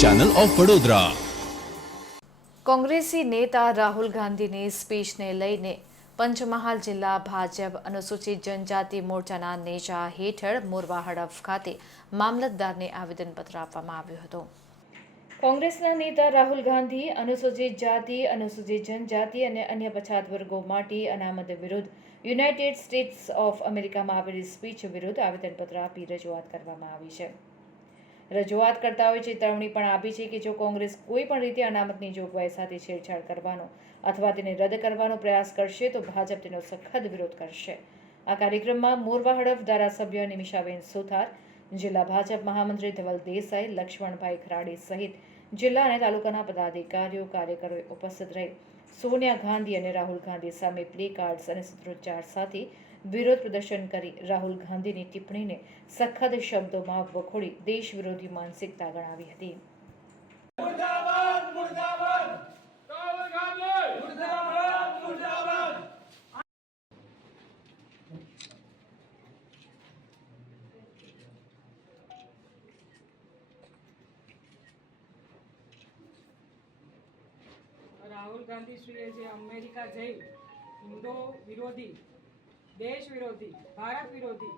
Channel of Vadodara કોંગ્રેસી નેતા રાહુલ ગાંધીની સ્પીચને લઈને પંચમહાલ જિલ્લા ભાજપ અનુસૂચિત જનજાતિ મોરચાના નેજા હેઠળ મોરવા હડફ ખાતે મામલતદારને આવેદનપત્ર આપવામાં આવ્યું હતું. કોંગ્રેસના નેતા રાહુલ ગાંધી અનુસૂચિત જાતિ, અનુસૂચિત જનજાતિ અને અન્ય પછાત વર્ગો માટે અનામત વિરુદ્ધ યુનાઇટેડ સ્ટેટ્સ ઓફ અમેરિકામાં આવેલી સ્પીચ વિરુદ્ધ આવેદનપત્ર આપી રજૂઆત કરવામાં આવી છે. રજૂઆત કરતા હોય ચેતવણી પણ આપી છે કે જો કોંગ્રેસ કોઈ પણ રીતે અનામતની જોગવાઈ સાથે છેડછાડ કરવાનો અથવા તેને રદ કરવાનો પ્રયાસ કરશે, તો ભાજપ તેનો સખત વિરોધ કરશે. આ કાર્યક્રમમાં મોરવા હડફ ધારાસભ્ય નિમિષાબેન સુથાર, જિલ્લા ભાજપ મહામંત્રી ધવલ દેસાઈ, લક્ષ્મણભાઈ ખરાડી સહિત જિલ્લા અને તાલુકાના પદાધિકારીઓ, કાર્યકરોએ ઉપસ્થિત રહી. સોનિયા ગાંધી અને રાહુલ ગાંધી સામે પ્લે કાર્ડ્સ અને સૂત્રોચ્ચાર સાથે વિરોધ પ્રદર્શન કરી રાહુલ ગાંધીની ટિપ્પણીને સખત શબ્દોમાં વખોડી દેશ વિરોધી માનસિકતા ગણાવી હતી. રાહુલ ગાંધી! ગાંધીશ્રીએ જે અમેરિકા જઈ હિન્દુ વિરોધી દેશ વિરોધી, ભારત વિરોધી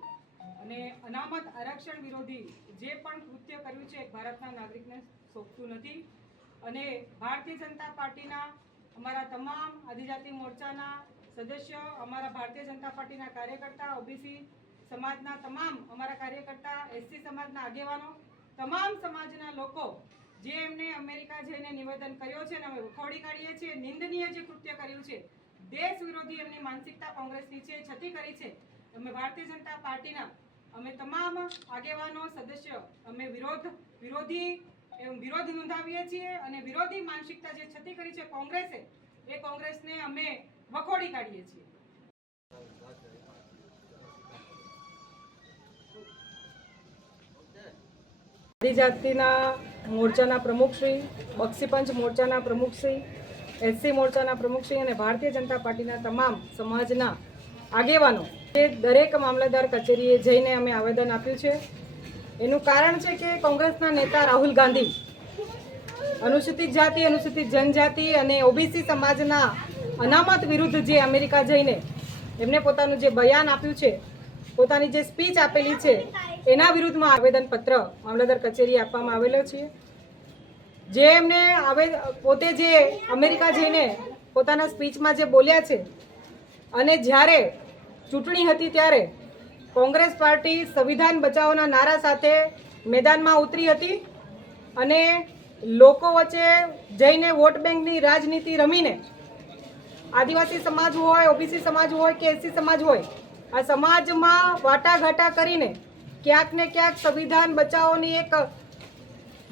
અને અનામત આરક્ષણ વિરોધી જે પણ કૃત્ય કર્યું છે, ભારતના નાગરિકને સોંપતું નથી. અને ભારતીય જનતા પાર્ટીના અમારા તમામ આદિજાતિ મોરચાના સદસ્ય, અમારા ભારતીય જનતા પાર્ટીના કાર્યકર્તા, ઓબીસી સમાજના તમામ અમારા કાર્યકર્તા, એસસી સમાજના આગેવાનો, તમામ સમાજના લોકો જે એમને અમેરિકા જઈને નિવેદન કર્યો છે અને અમે ઉખોડી કાઢીએ છીએ, નિંદનીય જે કૃત્ય કર્યું છે દેશ વિરોધી એમની માનસિકતા કોંગ્રેસની છે, છતી કરી છે. અમે ભારતીય જનતા પાર્ટીના, અમે તમામ આગેવાનો, સદસ્ય, અમે વિરોધ, વિરોધી વિરોધ નોંધાવીએ છીએ અને વિરોધી માનસિકતા જે છતી કરી છે કોંગ્રેસે, એ કોંગ્રેસને અમે વખોડી કાઢીએ છીએ. આદિજાતિના મોરચાના પ્રમુખશ્રી, બક્ષીપંચ મોરચાના પ્રમુખશ્રી એસસી મોરચાના પ્રમુખશ્રી અને ભારતીય જનતા પાર્ટીના તમામ સમાજના આગેવાનો જે દરેક મામલતદાર કચેરીએ જઈને અમે આવેદન આપ્યું છે. એનું કારણ છે કે કોંગ્રેસના નેતા રાહુલ ગાંધી, અનુસૂચિત જાતિ, અનુસૂચિત જનજાતિ અને ઓબીસી સમાજના અનામત વિરુદ્ધ જે અમેરિકા જઈને એમને પોતાનું જે બયાન આપ્યું છે, પોતાની જે સ્પીચ આપેલી છે, એના વિરુદ્ધમાં આવેદનપત્ર મામલતદાર કચેરીએ આપવામાં આવેલો છે. જે એમને આવે પોતે જે અમેરિકા જઈને પોતાના સ્પીચમાં જે બોલ્યા છે, અને જ્યારે ચૂંટણી હતી ત્યારે કોંગ્રેસ પાર્ટી સંવિધાન બચાવોના નારા સાથે મેદાનમાં ઉતરી હતી અને લોકો વચ્ચે જઈને વોટ બેંકની રાજનીતિ રમીને, આદિવાસી સમાજ હોય, ઓબીસી સમાજ હોય કે એસસી સમાજ હોય, આ સમાજમાં વાટાઘાટા કરીને ક્યાંક ને ક્યાંક સંવિધાન બચાવોની એક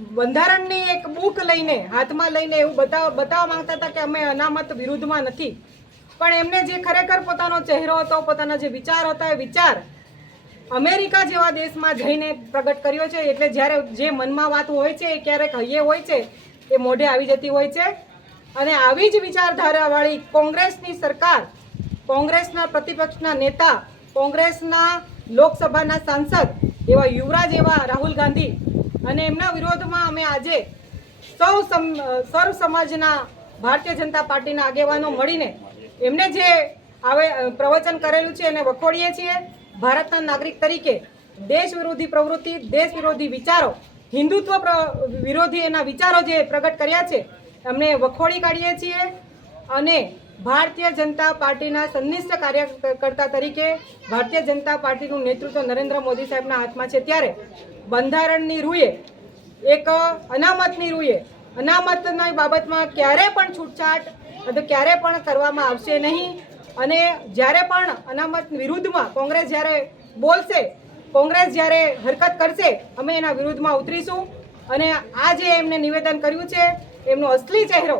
બંધારણની એક બુક લઈને, હાથમાં લઈને એવું બતાવ, બતાવવા માંગતા હતા કે અમે અનામત વિરુદ્ધમાં નથી. પણ એમને જે ખરેખર પોતાનો ચહેરો હતો, પોતાના જે વિચાર હતા, એ વિચાર અમેરિકા જેવા દેશમાં જઈને પ્રગટ કર્યો છે. એટલે જ્યારે જે મનમાં વાત હોય છે, એ ક્યારેક હૈયે હોય છે, એ મોઢે આવી જતી હોય છે. અને આવી જ વિચારધારાવાળી કોંગ્રેસની સરકાર, કોંગ્રેસના પ્રતિપક્ષના નેતા, કોંગ્રેસના લોકસભાના સાંસદ એવા યુવરાજ એવા રાહુલ ગાંધી અને એમના વિરોધમાં અમે આજે સૌ સર્વ સમાજના ભારતીય જનતા પાર્ટીના આગેવાનો મળીને એમને જે આવે પ્રવચન કરેલું છે એને વખોડીએ છીએ. ભારતના નાગરિક તરીકે દેશ વિરોધી પ્રવૃત્તિ, દેશ વિરોધી વિચારો, હિન્દુત્વ વિરોધી એના વિચારો જે પ્રગટ કર્યા છે, એમને વખોડી કાઢીએ છીએ. અને ભારતીય જનતા પાર્ટીના સંનિષ્ઠ કાર્યકર્તા તરીકે ભારતીય જનતા પાર્ટીનું નેતૃત્વ નરેન્દ્ર મોદી સાહેબના હાથમાં છે. ત્યારે બંધારણની રૂએ, એક અનામતની રૂએ, અનામતની બાબતમાં ક્યારે પણ છૂટછાટ ક્યારે પણ કરવામાં આવશે નહીં અને જ્યારે પણ અનામત વિરુદ્ધમાં કોંગ્રેસ જ્યારે બોલશે, કોંગ્રેસ જ્યારે હરકત કરશે, અમે એના વિરુદ્ધમાં ઉતરીશું. અને આ જે એમને નિવેદન કર્યું છે, એમનો અસલી ચહેરો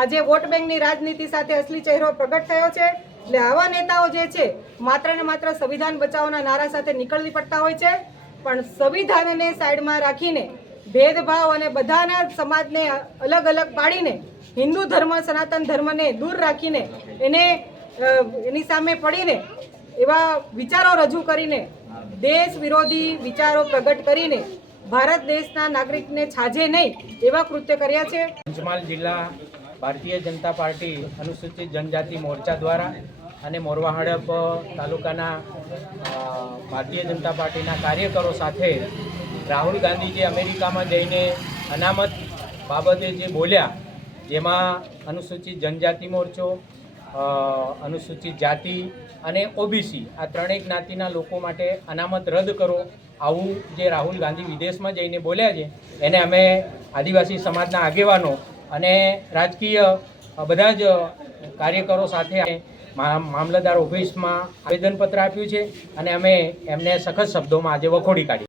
આજે વોટ બેંકની રાજનીતિ સાથે અસલી ચહેરો પ્રગટ થયો છે. એટલે આવા નેતાઓ જે છે, માત્ર ને માત્ર સંવિધાન બચાવના નારા સાથે નીકળવી પડતા હોય છે. પણ સંવિધાનને સાઈડમાં રાખીને ભેદભાવ અને બધાના સમાજને અલગ અલગ પાડીને હિન્દુ ધર્મ, સનાતન ધર્મને દૂર રાખીને એને એની સામે પડીને એવા વિચારો રજૂ કરીને દેશ વિરોધી વિચારો પ્રગટ કરીને ભારત દેશના નાગરિકને છાજે નહીં એવા કૃત્ય કર્યા છે. પંચમહાલ જિલ્લા ભારતીય જનતા પાર્ટી અનુસૂચિત જનજાતિ મોરચા દ્વારા અને મોરવા હડપ તાલુકાના ભારતીય જનતા પાર્ટીના કાર્યકરો સાથે રાહુલ ગાંધી જે અમેરિકામાં જઈને અનામત બાબતે જે બોલ્યા, જેમાં અનુસૂચિત જનજાતિ મોરચો અનુસૂચિત જાતિ અને ઓબીસી આ ત્રણેય જ્ઞાતિના લોકો માટે અનામત રદ કરો આવું જે રાહુલ ગાંધી વિદેશમાં જઈને બોલ્યા છે, એને અમે આદિવાસી સમાજના આગેવાનો અને રાજકીય બધા જ કાર્યકરો સાથે મામલતદાર ઓફિસમાં આવેદનપત્ર આપ્યું છે અને અમે એમને સખત શબ્દોમાં આજે વખોડી કાઢી